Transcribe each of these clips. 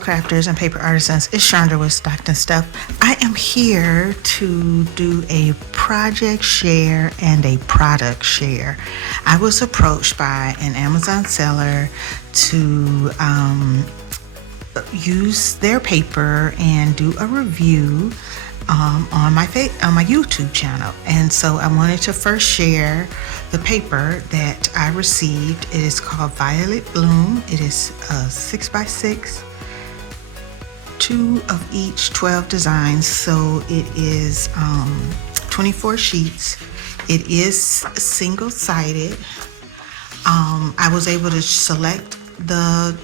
crafters and paper artisans, it's Chandra with Stockton Stuff. I am here to do a project share and a product share. I was approached by an Amazon seller to use their paper and do a review on my YouTube channel. And so I wanted to first share the paper that I received. It is called Violet Bloom. It is 6x6, 2 of each 12 designs. So it is 24 sheets. It is single-sided. I was able to select the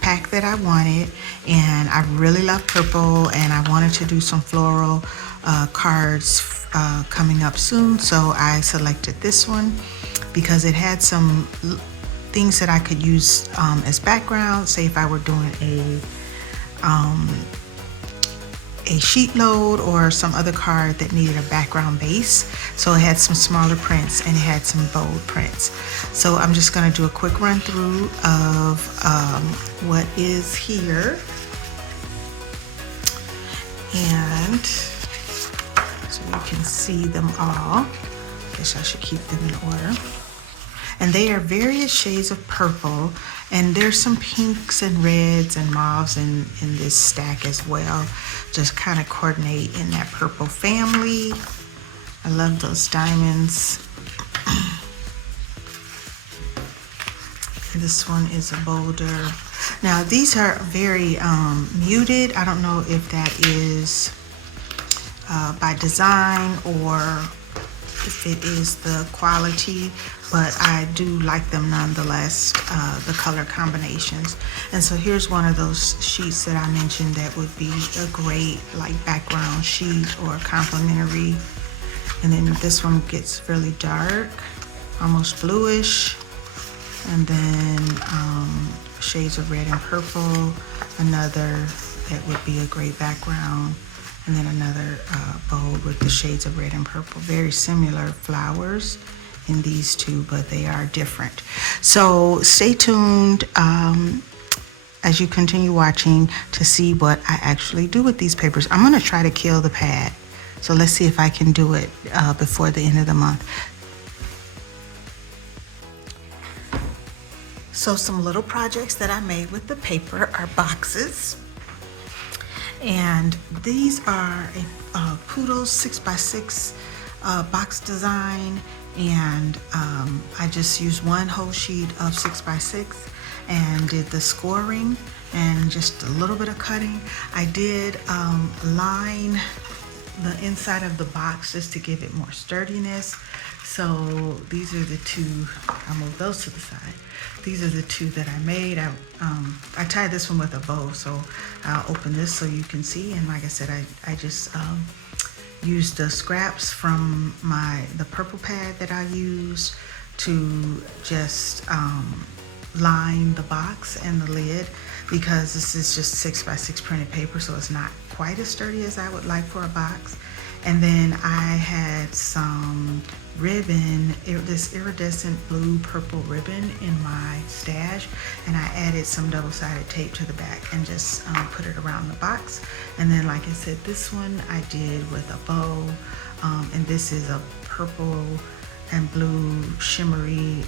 pack that I wanted, and I really love purple, and I wanted to do some floral cards coming up soon, so I selected this one because it had some things that I could use as background. Say if I were doing a sheet load or some other card that needed a background base. So it had some smaller prints and it had some bold prints. So I'm just going to do a quick run through of what is here. And so you can see them all. I guess I should keep them in order. And they are various shades of purple, and there's some pinks and reds and mauves in this stack as well. Just kind of coordinate in that purple family. I love those diamonds. This one is a bolder. Now these are very muted. I don't know if that is by design or if it is the quality, but I do like them nonetheless, the color combinations. And so here's one of those sheets that I mentioned that would be a great like background sheet or complementary. And then this one gets really dark, almost bluish. And then shades of red and purple, another that would be a great background. And then another bold with the shades of red and purple. Very similar flowers in these two, but they are different. So stay tuned as you continue watching to see what I actually do with these papers. I'm gonna try to kill the pad. So let's see if I can do it before the end of the month. So some little projects that I made with the paper are boxes. And these are a Poodle 6x6 box design, and I just used one whole sheet of 6x6 and did the scoring and just a little bit of cutting. I did line the inside of the box just to give it more sturdiness. So these are the two, I'll move those to the side. These are the two that I made. I tied this one with a bow, so I'll open this so you can see. And like I said, I just used the scraps from the purple pad that I used to just line the box and the lid, because this is just 6x6 printed paper, so it's not quite as sturdy as I would like for a box. And then I had some ribbon, this iridescent blue purple ribbon in my stash, and I added some double-sided tape to the back and just put it around the box. And then like I said, this one I did with a bow, and this is a purple and blue shimmery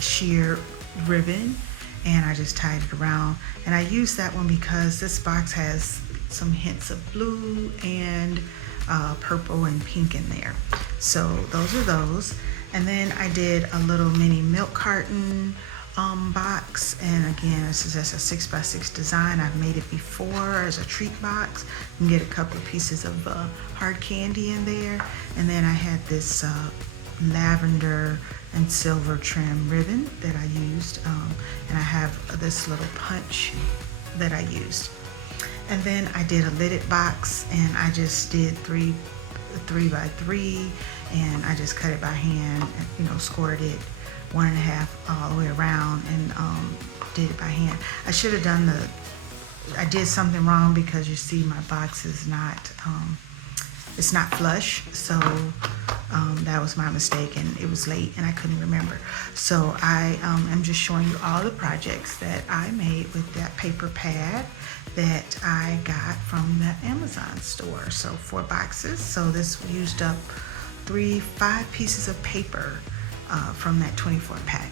sheer ribbon, and I just tied it around. And I used that one because this box has some hints of blue and purple and pink in there. So those are those. And then I did a little mini milk carton box, and again, this is just a 6x6 design. I've made it before as a treat box. You can get a couple of pieces of hard candy in there. And then I had this lavender and silver trim ribbon that I used, and I have this little punch that I used. And then I did a lidded box, and I just did 3x3, and I just cut it by hand, and, scored it 1.5 all the way around, and did it by hand. I should have done I did something wrong, because you see my box is not it's not flush. So that was my mistake, and it was late and I couldn't remember. So I am just showing you all the projects that I made with that paper pad that I got from the Amazon store. So 4 boxes. So this used up 5 pieces of paper from that 24 pack.